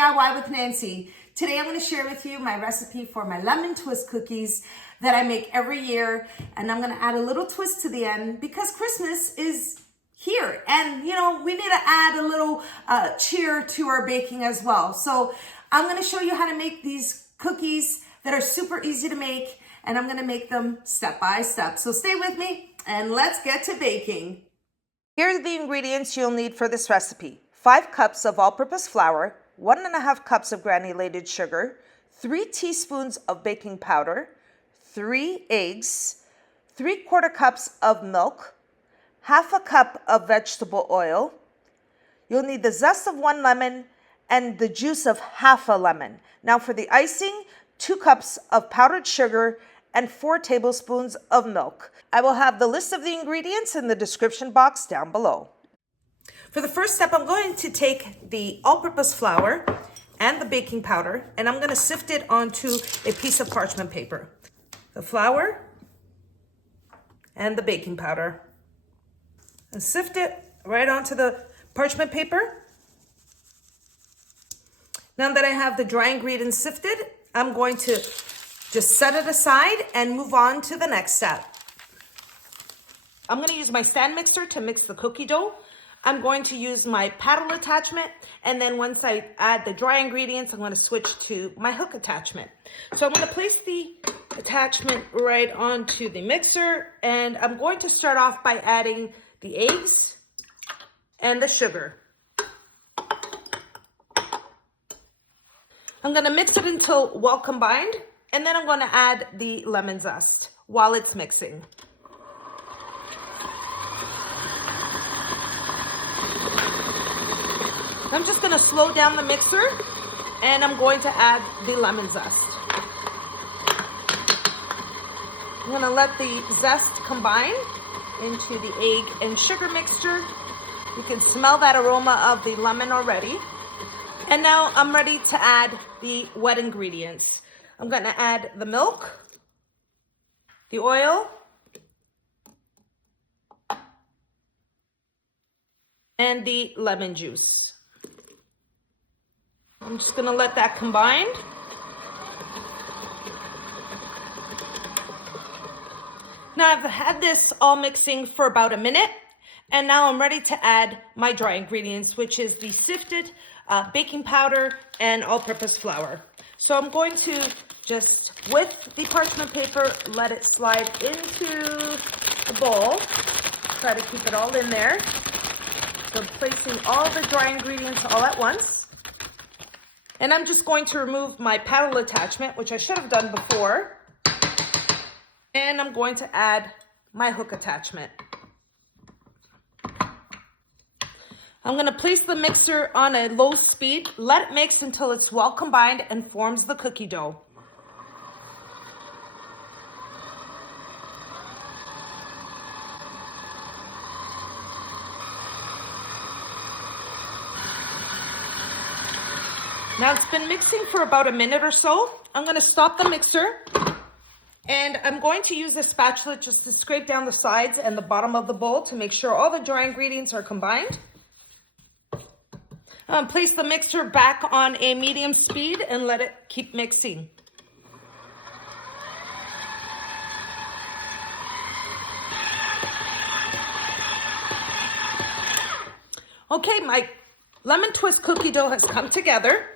DIY with Nancy. Today I'm going to share with you my recipe for my lemon twist cookies that I make every year, and I'm going to add a little twist to the end because Christmas is here, and you know, we need to add a little cheer to our baking as well. So I'm going to show you how to make these cookies that are super easy to make, and I'm going to make them step by step. So stay with me and let's get to baking. Here are the ingredients you'll need for this recipe. 5 cups of all-purpose flour, 1.5 cups of granulated sugar, 3 teaspoons of baking powder, 3 eggs, 3/4 cups of milk, 1/2 cup of vegetable oil. You'll need the zest of 1 lemon and the juice of 1/2 a lemon. Now for the icing, 2 cups of powdered sugar and 4 tablespoons of milk. I will have the list of the ingredients in the description box down below. For the first step, I'm going to take the all-purpose flour and the baking powder, and I'm going to sift it onto a piece of parchment paper. The flour and the baking powder. And sift it right onto the parchment paper. Now that I have the dry ingredients sifted, I'm going to just set it aside and move on to the next step. I'm going to use my stand mixer to mix the cookie dough. I'm going to use my paddle attachment, and then once I add the dry ingredients, I'm going to switch to my hook attachment. So I'm going to place the attachment right onto the mixer, and I'm going to start off by adding the eggs and the sugar. I'm going to mix it until well combined, and then I'm going to add the lemon zest while it's mixing. I'm just going to slow down the mixer, and I'm going to add the lemon zest. I'm going to let the zest combine into the egg and sugar mixture. You can smell that aroma of the lemon already. And now I'm ready to add the wet ingredients. I'm going to add the milk, the oil, and the lemon juice. I'm just going to let that combine. Now I've had this all mixing for about a minute, and now I'm ready to add my dry ingredients, which is the sifted baking powder and all-purpose flour. So I'm going to just, with the parchment paper, let it slide into the bowl. Try to keep it all in there. So placing all the dry ingredients all at once. And I'm just going to remove my paddle attachment, which I should have done before. And I'm going to add my hook attachment. I'm going to place the mixer on a low speed, let it mix until it's well combined and forms the cookie dough. Now it's been mixing for about a minute or so. I'm going to stop the mixer, and I'm going to use the spatula just to scrape down the sides and the bottom of the bowl to make sure all the dry ingredients are combined. Place the mixer back on a medium speed and let it keep mixing. Okay, my lemon twist cookie dough has come together.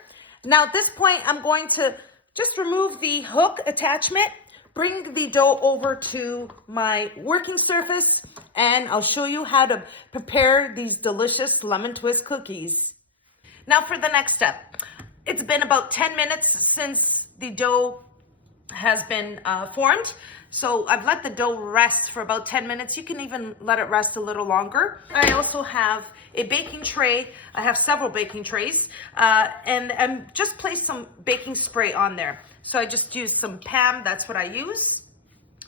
Now at this point, I'm going to just remove the hook attachment, bring the dough over to my working surface, and I'll show you how to prepare these delicious lemon twist cookies. Now for the next step. It's been about 10 minutes since the dough has been formed. So I've let the dough rest for about 10 minutes. You can even let it rest a little longer. I also have a baking tray. I have several baking trays, and I'm just placed some baking spray on there. So I just used some Pam, that's what I use.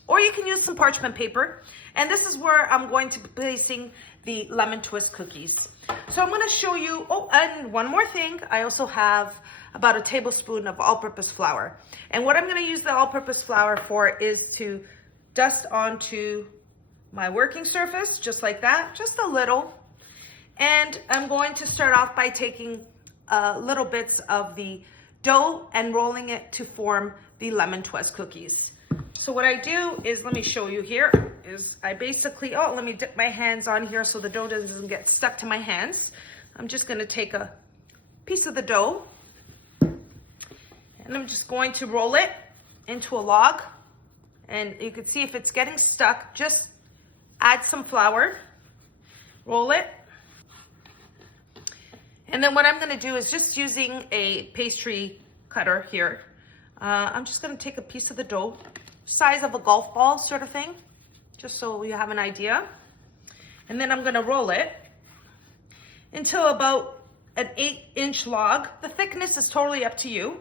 Or you can use some parchment paper. And this is where I'm going to be placing the lemon twist cookies. So I'm going to show you, oh, and one more thing. I also have about a tablespoon of all-purpose flour. And what I'm going to use the all-purpose flour for is to dust onto my working surface, just like that, just a little. And I'm going to start off by taking little bits of the dough and rolling it to form the lemon twist cookies. So what I do is, let me show you here, is I basically, let me dip my hands on here so the dough doesn't get stuck to my hands. I'm just gonna take a piece of the dough and I'm just going to roll it into a log. And you can see if it's getting stuck, just add some flour, roll it. And then what I'm gonna do is, just using a pastry cutter here, I'm just gonna take a piece of the dough, size of a golf ball sort of thing, just so you have an idea. And then I'm gonna roll it until about an 8-inch log. The thickness is totally up to you.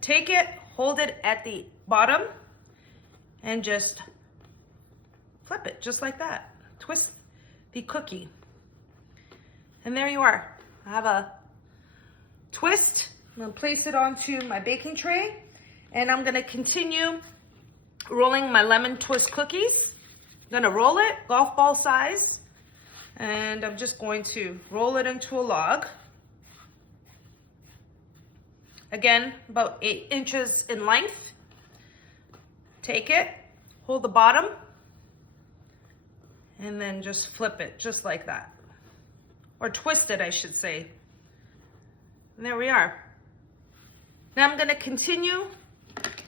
Take it, hold it at the bottom, and just flip it just like that. Twist the cookie. And there you are. I have a twist. I'm gonna place it onto my baking tray, and I'm gonna continue rolling my lemon twist cookies. I'm gonna roll it golf ball size, and I'm just going to roll it into a log. Again, about 8 inches in length. Take it, hold the bottom, and then just flip it just like that. Or twist it, I should say. And there we are. Now I'm gonna continue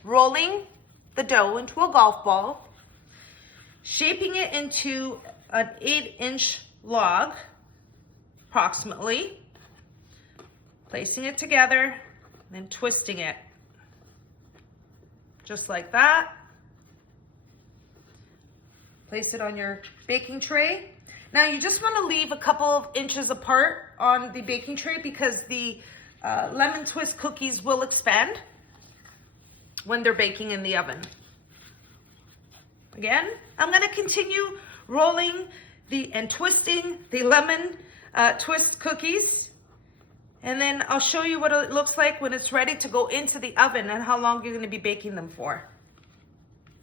rolling the dough into a golf ball, shaping it into an 8-inch log, approximately, placing it together, then twisting it, just like that. Place it on your baking tray. Now you just want to leave a couple of inches apart on the baking tray because the lemon twist cookies will expand when they're baking in the oven. Again, I'm going to continue rolling and twisting the lemon twist cookies. And then I'll show you what it looks like when it's ready to go into the oven and how long you're going to be baking them for.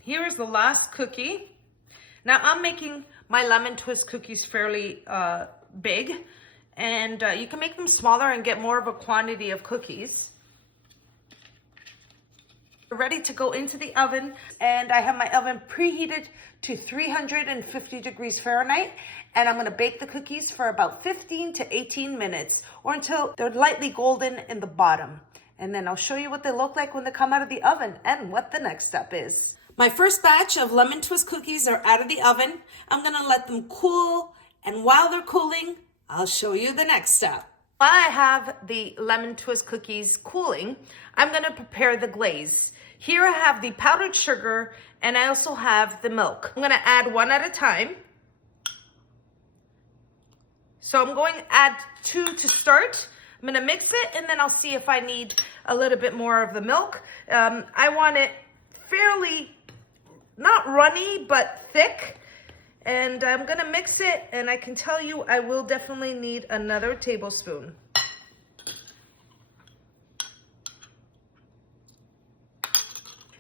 Here's the last cookie. Now I'm making my lemon twist cookies fairly big, and you can make them smaller and get more of a quantity of cookies. Ready to go into the oven, and I have my oven preheated to 350 degrees Fahrenheit, and I'm going to bake the cookies for about 15 to 18 minutes, or until they're lightly golden in the bottom. And then I'll show you what they look like when they come out of the oven and what the next step is. My first batch of lemon twist cookies are out of the oven. I'm going to let them cool, and while they're cooling, I'll show you the next step. While I have the lemon twist cookies cooling, I'm going to prepare the glaze. Here I have the powdered sugar, and I also have the milk. I'm going to add one at a time. So I'm going to add 2 to start. I'm going to mix it, and then I'll see if I need a little bit more of the milk. I want it fairly, not runny, but thick. And I'm going to mix it, and I can tell you I will definitely need another tablespoon.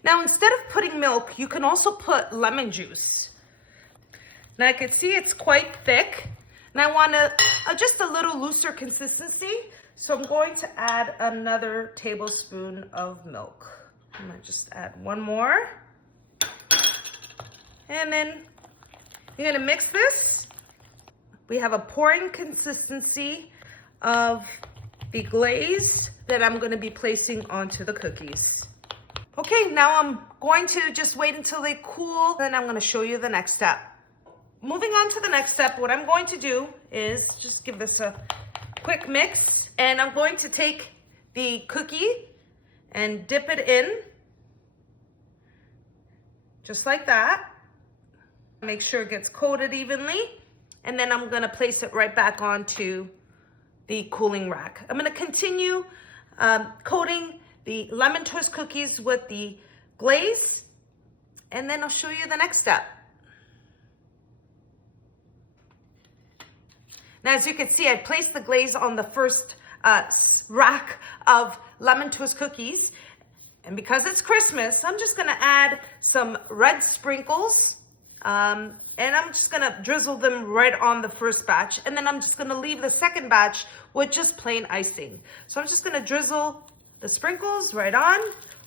Now, instead of putting milk, you can also put lemon juice. Now, I can see it's quite thick, and I want just a little looser consistency, so I'm going to add another tablespoon of milk. I'm going to just add one more. And then you're going to mix this. We have a pouring consistency of the glaze that I'm going to be placing onto the cookies. Okay, now I'm going to just wait until they cool, then I'm going to show you the next step. Moving on to the next step, what I'm going to do is just give this a quick mix, and I'm going to take the cookie and dip it in, just like that. Make sure it gets coated evenly, and then I'm going to place it right back onto the cooling rack. I'm going to continue coating the lemon twist cookies with the glaze, and then I'll show you the next step. Now, as you can see, I placed the glaze on the first rack of lemon twist cookies, and because it's Christmas, I'm just gonna add some red sprinkles, and I'm just gonna drizzle them right on the first batch, and then I'm just gonna leave the second batch with just plain icing. So I'm just gonna drizzle the sprinkles right on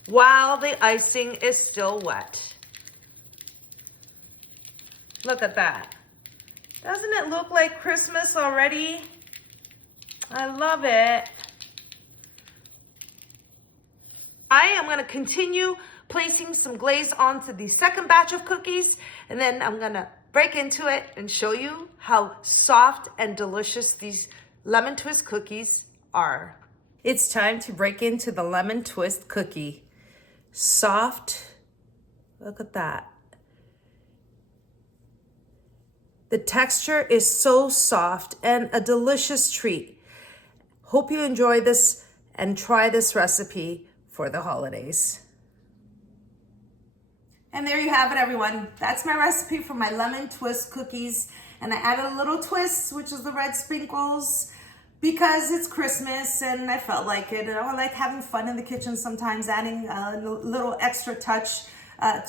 while the icing is still wet. Look at that. Doesn't it look like Christmas already? I love it. I am gonna continue placing some glaze onto the second batch of cookies, and then I'm gonna break into it and show you how soft and delicious these lemon twist cookies are. It's time to break into the lemon twist cookie. Soft, look at that. The texture is so soft and a delicious treat. Hope you enjoy this and try this recipe for the holidays. And there you have it, everyone. That's my recipe for my lemon twist cookies. And I added a little twist, which is the red sprinkles, because it's Christmas and I felt like it. And I like having fun in the kitchen sometimes, adding a little extra touch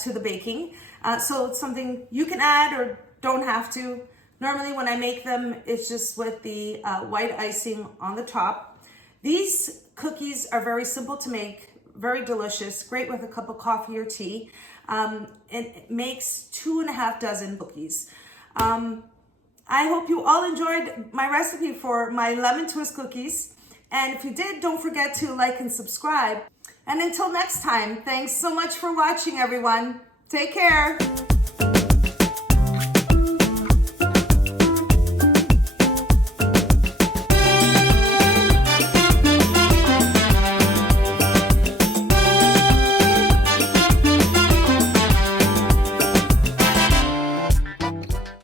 to the baking. So it's something you can add or don't have to. Normally when I make them, it's just with the white icing on the top. These cookies are very simple to make, very delicious, great with a cup of coffee or tea. It makes 2.5 dozen cookies. I hope you all enjoyed my recipe for my lemon twist cookies. And if you did, don't forget to like and subscribe. And until next time, thanks so much for watching, everyone. Take care.